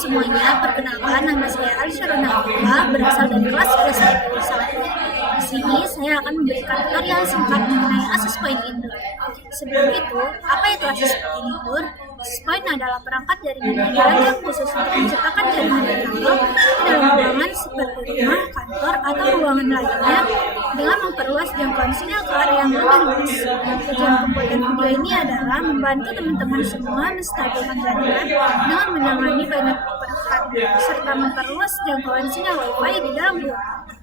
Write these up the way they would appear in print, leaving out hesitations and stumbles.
semuanya, perkenalkan nama saya Alisha Ronaldo, berasal dari kelas 11 Di sini saya akan memberikan tutorial singkat mengenai access point indoor. Sebelum itu, apa itu access point indoor? Access point adalah perangkat jaringan yang dirancang khusus untuk menciptakan jaringan kabel dalam ruangan seperti rumah, kantor, atau ruangan lainnya dengan memperluas jangkauan sinyal ke area yang lebih luas. Tujuan pembuatan video ini adalah membantu teman-teman semua menstabilkan jaringan dengan menangani banyak perangkat serta memperluas jangkauan sinyal Wi-Fi di dalam ruangan.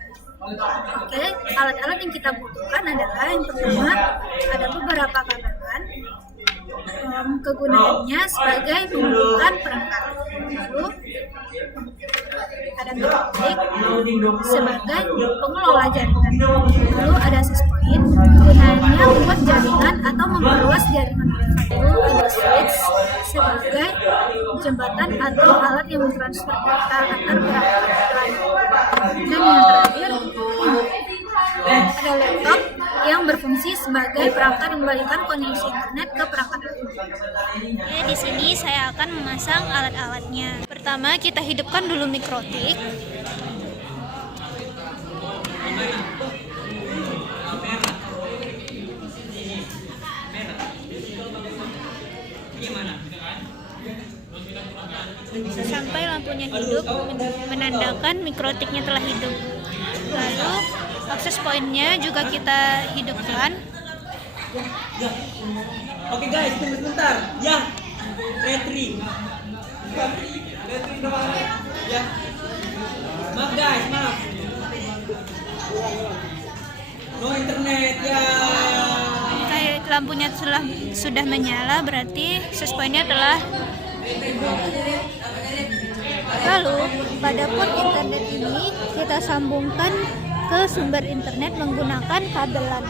Oke, alat-alat yang kita butuhkan adalah yang pertama ada beberapa kabel. Kegunaannya sebagai menghubungkan perangkat. Lalu ada mikrotik sebagai pengelola jaringan. Lalu ada access point, gunanya membuat jaringan atau memperluas jaringan. Lalu ada switch sebagai jembatan atau alat yang mentransfer data antar perangkat lain. Dan yang terakhir ada laptop yang berfungsi sebagai perangkat yang membalikan koneksi internet ke perangkat lain. Oke, di sini saya akan memasang alat-alatnya. Pertama, kita hidupkan dulu mikrotik. Sampai lampunya hidup, menandakan mikrotiknya telah hidup. Lalu akses pointnya juga kita hidupkan. Oke guys, tunggu sebentar. Ya, retri. Ya. Maaf guys, maaf. No internet ya. Kayak lampunya sudah menyala, berarti access pointnya telah. Lalu pada port internet ini kita sambungkan ke sumber internet menggunakan kabelan.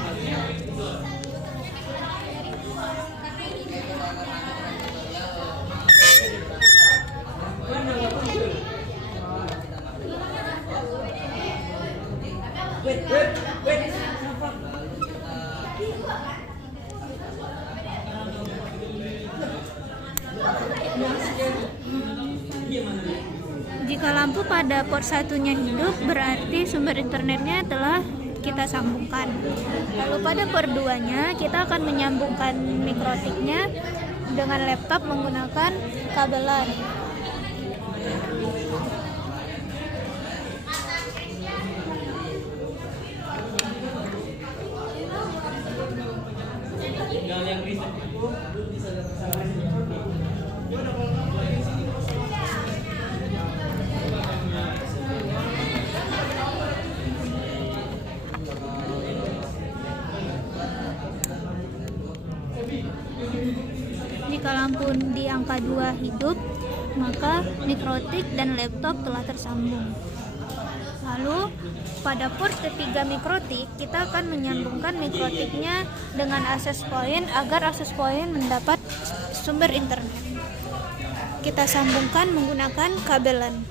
Jika lampu pada port satunya hidup, berarti sumber internetnya telah kita sambungkan. Lalu pada port 2-nya, kita akan menyambungkan mikrotiknya dengan laptop menggunakan kabelan. Jika lampu di angka 2 hidup, maka mikrotik dan laptop telah tersambung. Lalu pada port ketiga mikrotik, kita akan menyambungkan mikrotiknya dengan access point agar access point mendapat sumber internet. Kita sambungkan menggunakan kabelan.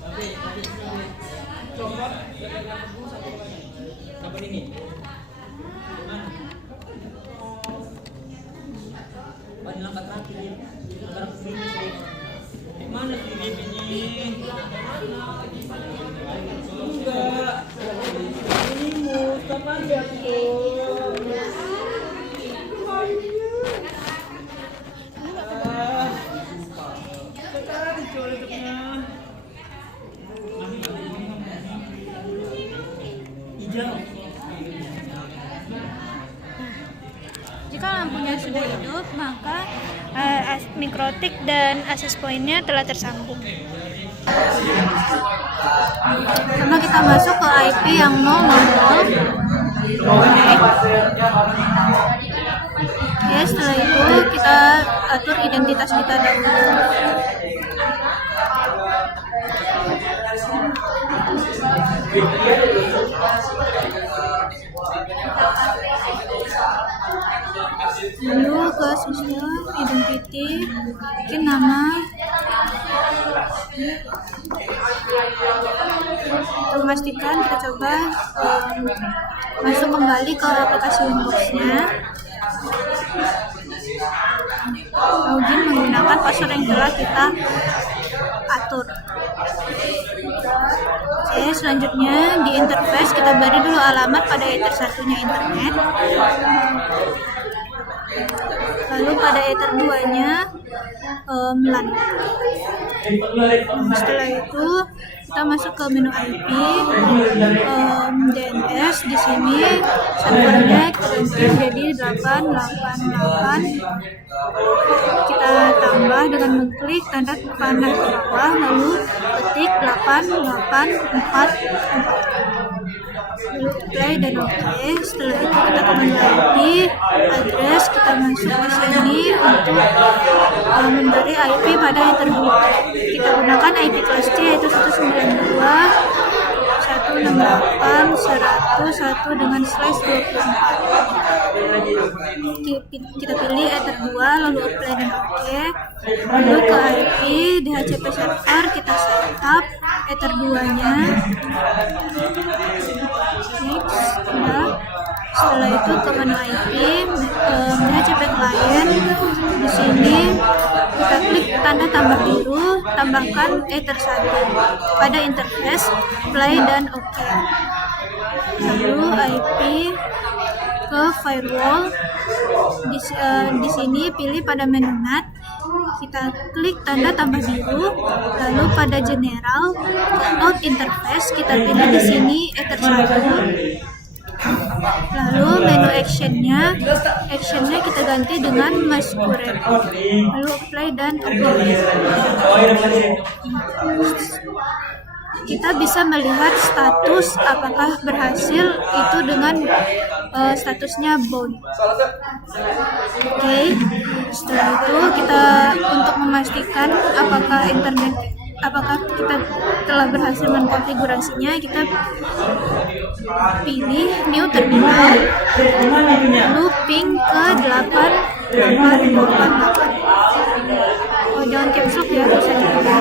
Mana ini? Enggak. Ini muter aja tuh. Hijau. Jika lampunya sudah hidup, maka mikrotik dan access point-nya telah tersambung. Pertama kita masuk ke IP yang 000. Oke, setelah itu kita atur identitas kita dahulu. Lalu ke sistem identity, bikin nama. Untuk memastikan, kita coba masuk kembali ke aplikasi Windows-nya. Login menggunakan password yang telah kita atur. Oke, selanjutnya di interface kita beri dulu alamat pada ether satunya internet. Lalu pada ether 2-nya LAN. Nah, setelah itu kita masuk ke menu IP, DNS. Di sini servernya kita ganti jadi 888. Kita tambah dengan mengklik tanda panah ke bawah, lalu ketik 8844. Lalu apply dan oke. Setelah itu kita ke menu IP, address, kita masuk ke sini untuk memberi IP pada ether 2. Kita gunakan IP kelas C yaitu 192.168.101 dengan /24. Kita pilih ether 2, lalu apply dan oke. Lalu ke IP DHCP server, kita setup ether 2-nya. Next, ya. Setelah itu ke menu IP, DHCP client. Di sini kita klik tanda tambah biru, tambahkan ether 1 pada interface, play dan oke. Lalu IP ke firewall. Di sini pilih pada menu NAT, kita klik tanda tambah biru, lalu pada general ke out interface kita pilih di sini ether 1. Lalu menu actionnya kita ganti dengan masquerade, lalu apply dan oke. Kita bisa melihat status apakah berhasil itu dengan statusnya bound. Oke, setelah itu kita untuk memastikan apakah kita telah berhasil mengkonfigurasinya, kita pilih new terminal, looping ke 8888. Oh, jangan caps lock ya, bisa juga.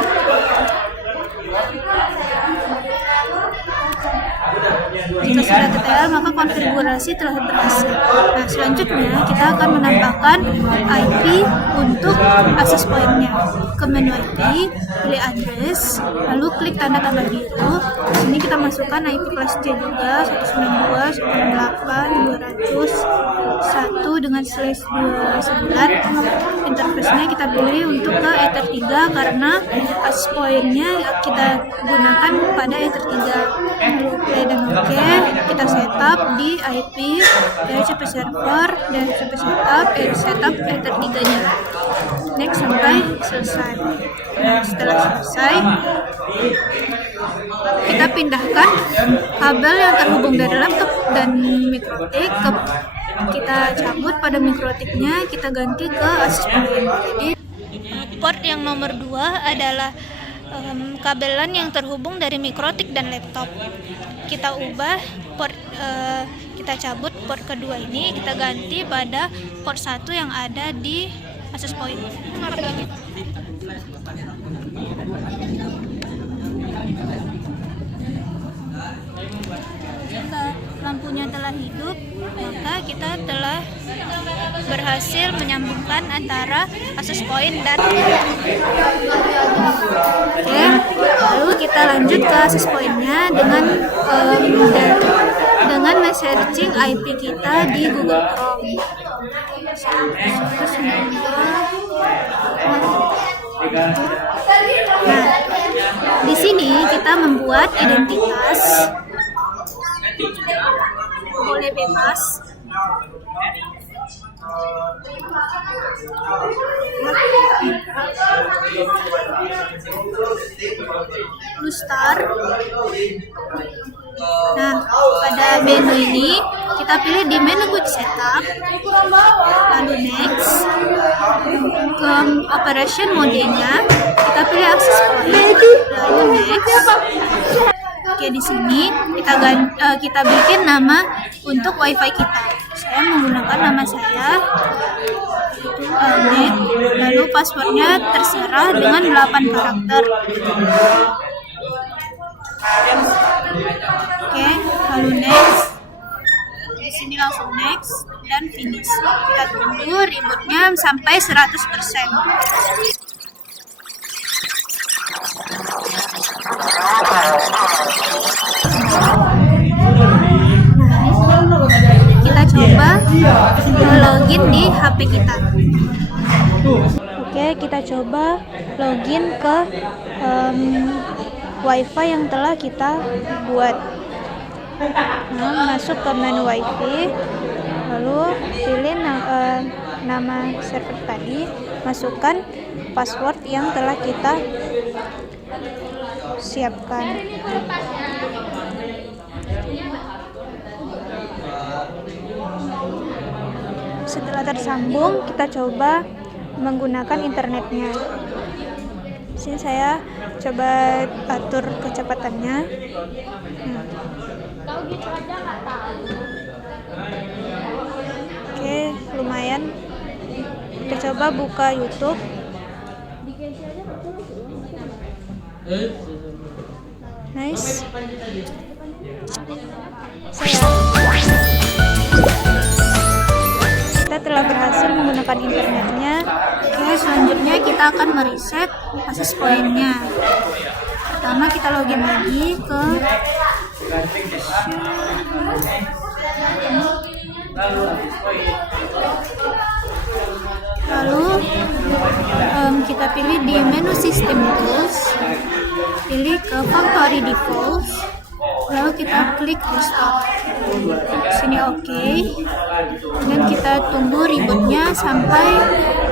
Jika sudah detail, maka konfigurasi telah berhasil. Nah, selanjutnya kita akan menambahkan IP untuk access point-nya. Ke menu IP, pilih address, lalu klik tanda tambah biru. Di sini kita masukkan IP kelas C juga, 192.168.201 dengan /29. Interface-nya kita pilih untuk ke ether 3 karena access point-nya kita gunakan pada ether 3. Lalu play dan oke. Kita setup di IP DHCP server dan setup ether 3-nya. Next sampai selesai. Nah, setelah selesai, kita pindahkan kabel yang terhubung dari laptop dan mikrotik kita cabut pada mikrotiknya, kita ganti ke access point. Jadi port yang nomor 2 adalah kabelan yang terhubung dari mikrotik dan laptop. Kita ubah port, kita cabut port kedua ini, kita ganti pada port 1 yang ada di access point. Jika lampunya telah hidup, maka kita telah berhasil menyambungkan antara access point dan oke, lalu kita lanjut ke access point-nya dengan searching IP kita di Google Chrome. Nah, di sini kita membuat identitas, boleh bebas. Lalu start. Nah, pada menu ini kita pilih di menu quick setup, lalu next. Ke operation mode-nya kita pilih access point, lalu next. Oke, di sini kita bikin nama untuk wifi kita. Saya menggunakan nama saya, net, lalu passwordnya terserah dengan 8 karakter. Oke, lalu next. Di sini langsung next dan finish. Kita tunggu rebootnya sampai 100%. Kita coba login di HP kita. Oke, kita coba login ke WiFi yang telah kita buat. Nah, masuk ke menu WiFi, lalu pilih nama server tadi, masukkan password yang telah kita siapkan. Setelah tersambung, kita coba menggunakan internetnya. Sini saya coba atur kecepatannya. Oke, lumayan. Kita coba buka YouTube. Nice. Kita telah berhasil menggunakan internetnya. Oke, selanjutnya kita akan mereset akses poinnya. Pertama kita login lagi ke lalu kita pilih di menu System Tools, pilih ke Factory Defaults, lalu kita klik Restart. Sini oke. Dan kita tunggu rebootnya sampai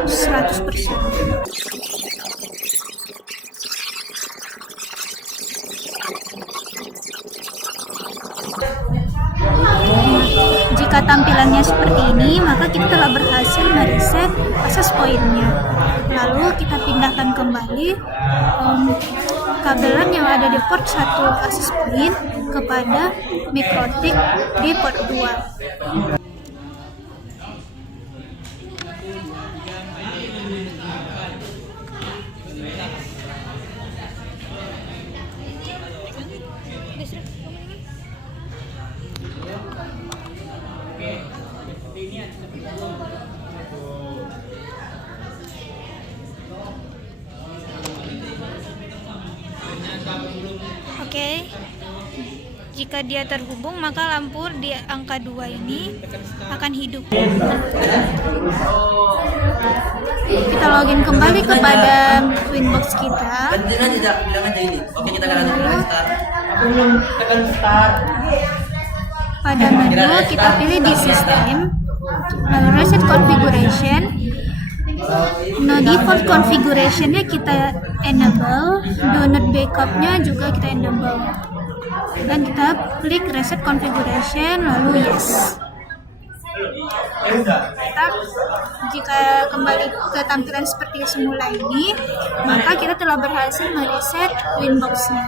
100%. Jika tampilannya seperti ini, maka kita telah berhasil mereset akses poinnya. Lalu kita pindahkan kembali kabelan yang ada di port 1 akses point kepada MikroTik di port 2. Oke, jika dia terhubung maka lampu di angka 2 ini akan hidup. Kita login kembali kepada Winbox kita. Pada menu kita pilih di System, lalu Reset Configuration. No default configuration-nya kita enable, do not backup-nya juga kita enable. Dan kita klik reset configuration lalu yes. Jika kembali ke tampilan seperti semula ini, maka kita telah berhasil mereset Winbox-nya.